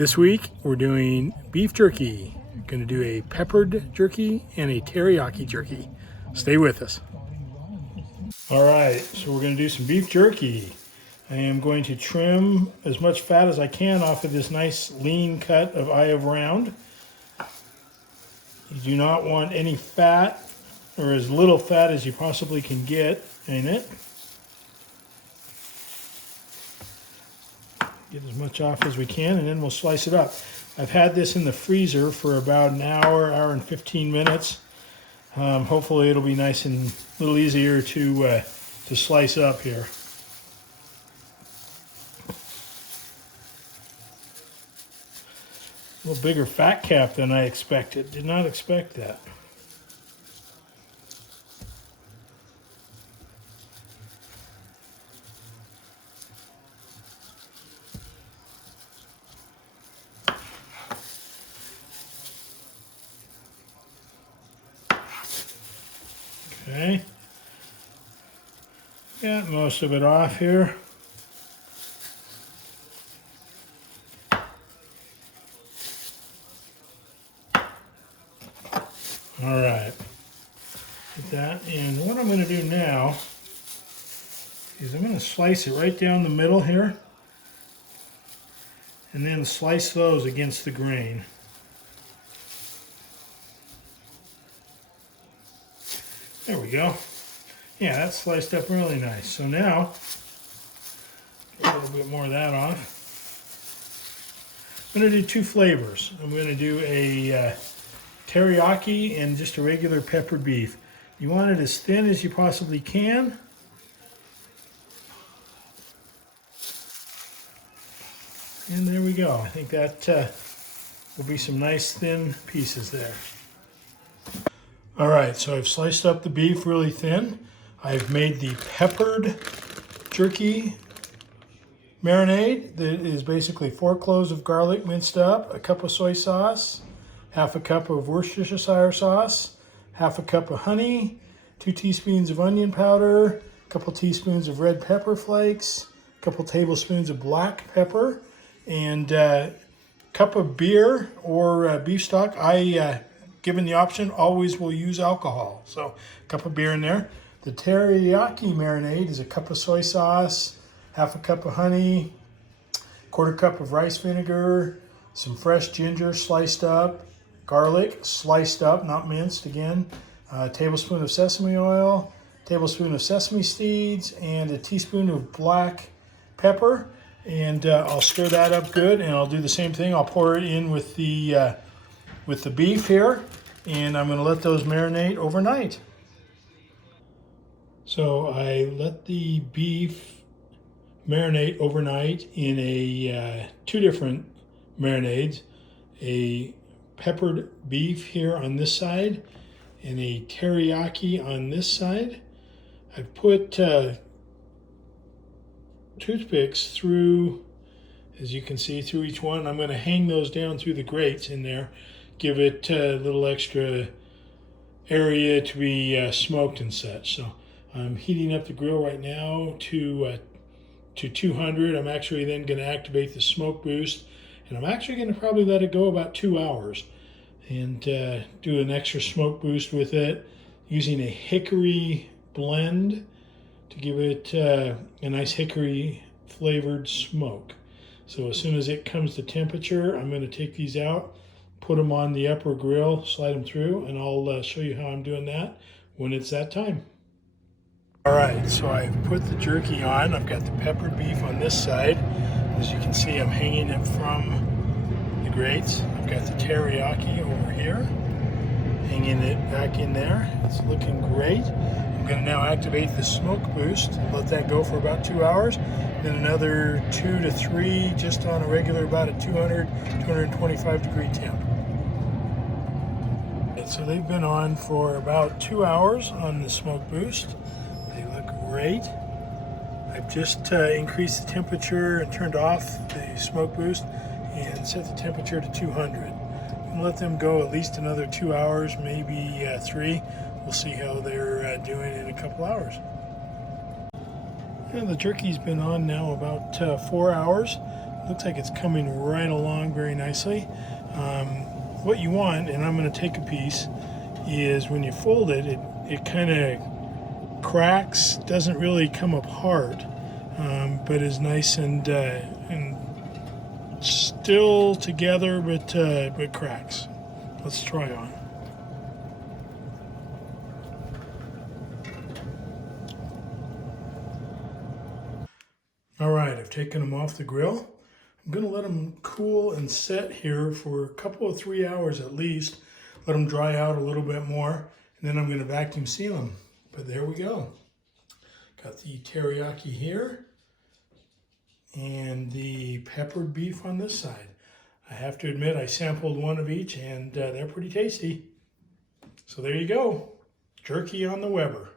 This week we're doing beef jerky. We're going to do a peppered jerky and a teriyaki jerky. Stay with us. All right, so we're going to do some beef jerky. I am going to trim as much fat as I can off of this nice lean cut of eye of round. You do not want any fat, or as little fat as you possibly can get in it. Get as much off as we can, and then we'll slice it up. I've had this in the freezer for about an hour and 15 minutes. Hopefully it'll be nice and a little easier to slice up here. A little bigger fat cap than I expected. Did not expect that. Okay, got most of it off here. All right, put that in. What I'm going to do now is I'm going to slice it right down the middle here, and then slice those against the grain. There we go. Yeah, that's sliced up really nice. So now, get a little bit more of that off. I'm going to do two flavors. I'm going to do a teriyaki and just a regular peppered beef. You want it as thin as you possibly can. And there we go. I think that will be some nice thin pieces there. All right, so I've sliced up the beef really thin. I've made the peppered jerky marinade that is basically 4 cloves of garlic minced up, a cup of soy sauce, half a cup of Worcestershire sauce, half a cup of honey, 2 teaspoons of onion powder, a couple teaspoons of red pepper flakes, a couple tablespoons of black pepper, and a cup of beer or beef stock. Given the option, always will use alcohol. So a cup of beer in there. The teriyaki marinade is a cup of soy sauce, half a cup of honey, 1/4 cup of rice vinegar, some fresh ginger sliced up, garlic sliced up, not minced again, a tablespoon of sesame oil, tablespoon of sesame seeds, and a teaspoon of black pepper. And I'll stir that up good, and I'll do the same thing. I'll pour it in with the beef here, and I'm going to let those marinate overnight. So I let the beef marinate overnight in two different marinades, a peppered beef here on this side and a teriyaki on this side. I've put toothpicks through, as you can see, through each one. I'm going to hang those down through the grates in there. Give it a little extra area to be smoked and such. So I'm heating up the grill right now to 200. I'm actually then going to activate the smoke boost, and I'm actually going to probably let it go about 2 hours and do an extra smoke boost with it using a hickory blend to give it a nice hickory flavored smoke. So as soon as it comes to temperature, I'm going to take these out, put them on the upper grill, slide them through, and I'll show you how I'm doing that when it's that time. All right, so I've put the jerky on. I've got the peppered beef on this side. As you can see, I'm hanging it from the grates. I've got the teriyaki over here, hanging it back in there. It's looking great. I'm going to now activate the smoke boost, let that go for about 2 hours, then another 2 to 3 just on a regular, about a 225 degree temp. So they've been on for about 2 hours on the smoke boost. They look great. I've just increased the temperature and turned off the smoke boost and set the temperature to 200. And let them go at least another 2 hours, maybe 3. We'll see how they're doing in a couple hours. And the jerky's been on now about 4 hours. Looks like it's coming right along very nicely. What you want, and I'm going to take a piece, is when you fold it, it kind of cracks, doesn't really come apart, but is nice and still together, but cracks. Let's try on. All right, I've taken them off the grill. I'm going to let them cool and set here for a couple of 3 hours at least. Let them dry out a little bit more, and then I'm going to vacuum seal them. But there we go. Got the teriyaki here and the peppered beef on this side. I have to admit I sampled one of each, and they're pretty tasty. So there you go. Jerky on the Weber.